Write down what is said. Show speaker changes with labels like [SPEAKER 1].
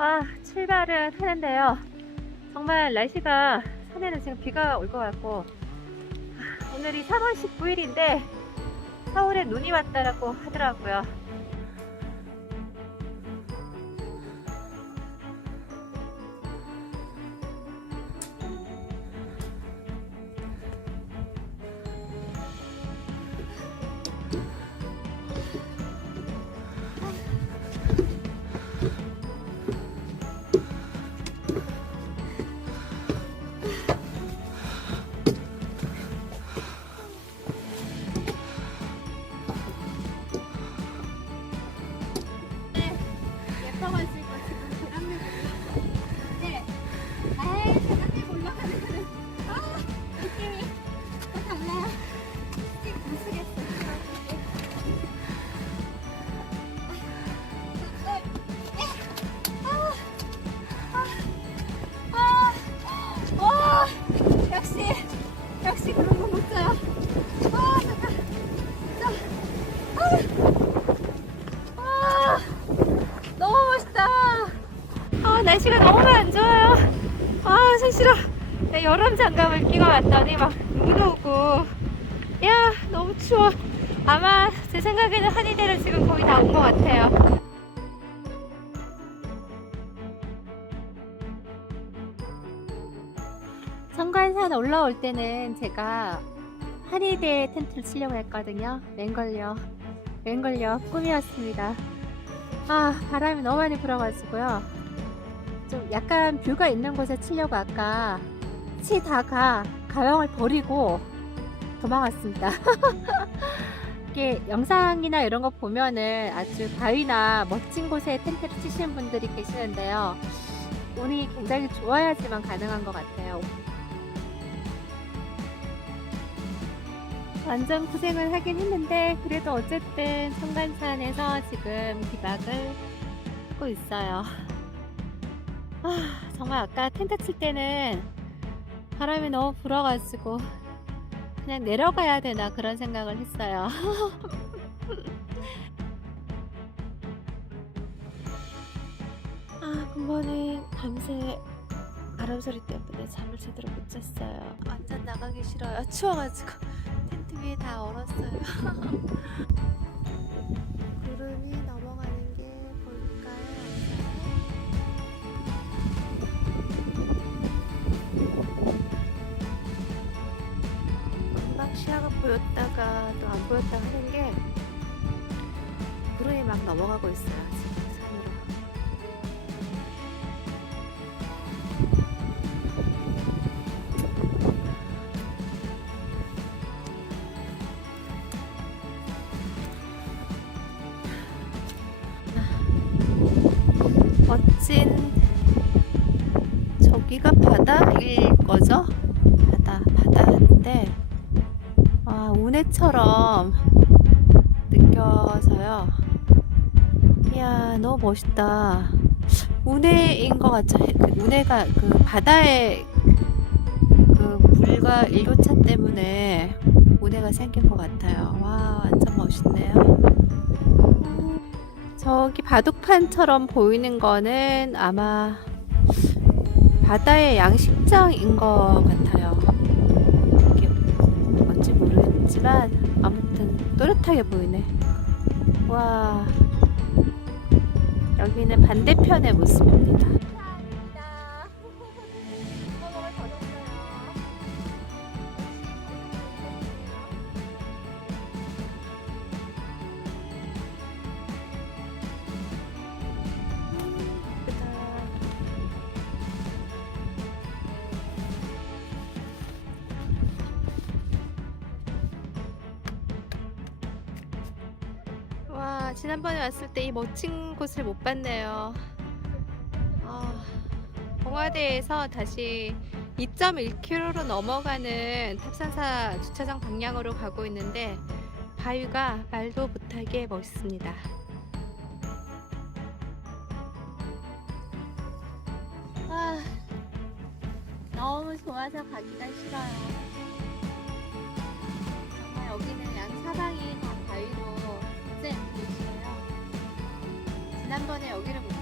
[SPEAKER 1] 와, 출발을 하는데요. 정말 날씨가 산에는 지금 비가 올 것 같고 아, 오늘이 3월 19일인데 서울에 눈이 왔다라고 하더라고요. 아, 아, 너무 멋있다. 아, 날씨가 너무 안 좋아요. 아, 손 싫어. 네, 여름 장갑을 끼고 왔더니 막눈 오고. 야, 너무 추워. 아마 제 생각에는 한이대는 지금 거의 다 온 것 같아요. 성관산 올라올 때는 제가 한의대 텐트를 치려고 했거든요. 맹걸려. 맹걸려. 꿈이었습니다. 아, 바람이 너무 많이 불어가지고요. 좀 약간 뷰가 있는 곳에 치려고 아까 치다가 가방을 버리고 도망갔습니다. 이게 영상이나 이런 거 보면은 아주 바위나 멋진 곳에 텐트를 치시는 분들이 계시는데요. 운이 굉장히 좋아야지만 가능한 것 같아요. 완전 고생을 하긴 했는데 그래도 어쨌든 청간산에서 지금 비박을 하고 있어요. 아, 정말 아까 텐트 칠 때는 바람이 너무 불어가지고 그냥 내려가야 되나 그런 생각을 했어요. 아, 굿모닝. 밤새 바람 소리 때문에 잠을 제대로 못 잤어요. 완전 나가기 싫어요. 추워가지고 텐트 위에 다 얼었어요. 구름이 넘어가는 게 보일까요? 금방 시야가 보였다가 또 안 보였다가 하는 게 구름이 막 넘어가고 있어요. 저기가 바다일 거죠? 바다 바다인데 아 운해처럼 느껴져요. 이야 너무 멋있다. 운해인 것 같죠? 그 운해가 그 바다의 그 물과 일교차 때문에 운해가 생긴 것 같아요. 와 완전 멋있네요. 저기 바둑판처럼 보이는 거는 아마 바다의 양식장인 것 같아요. 이게 뭔지 모르겠지만 아무튼 또렷하게 보이네. 와 여기는 반대편의 모습입니다. 와 지난번에 왔을 때 이 멋진 곳을 못 봤네요. 아, 봉화대에서 다시 2.1km로 넘어가는 탑산사 주차장 방향으로 가고 있는데 바위가 말도 못하게 멋있습니다. 아, 너무 좋아서 가기가 싫어요. 정말 여기는 양사방이 다 바위로 지난번에 여기를 못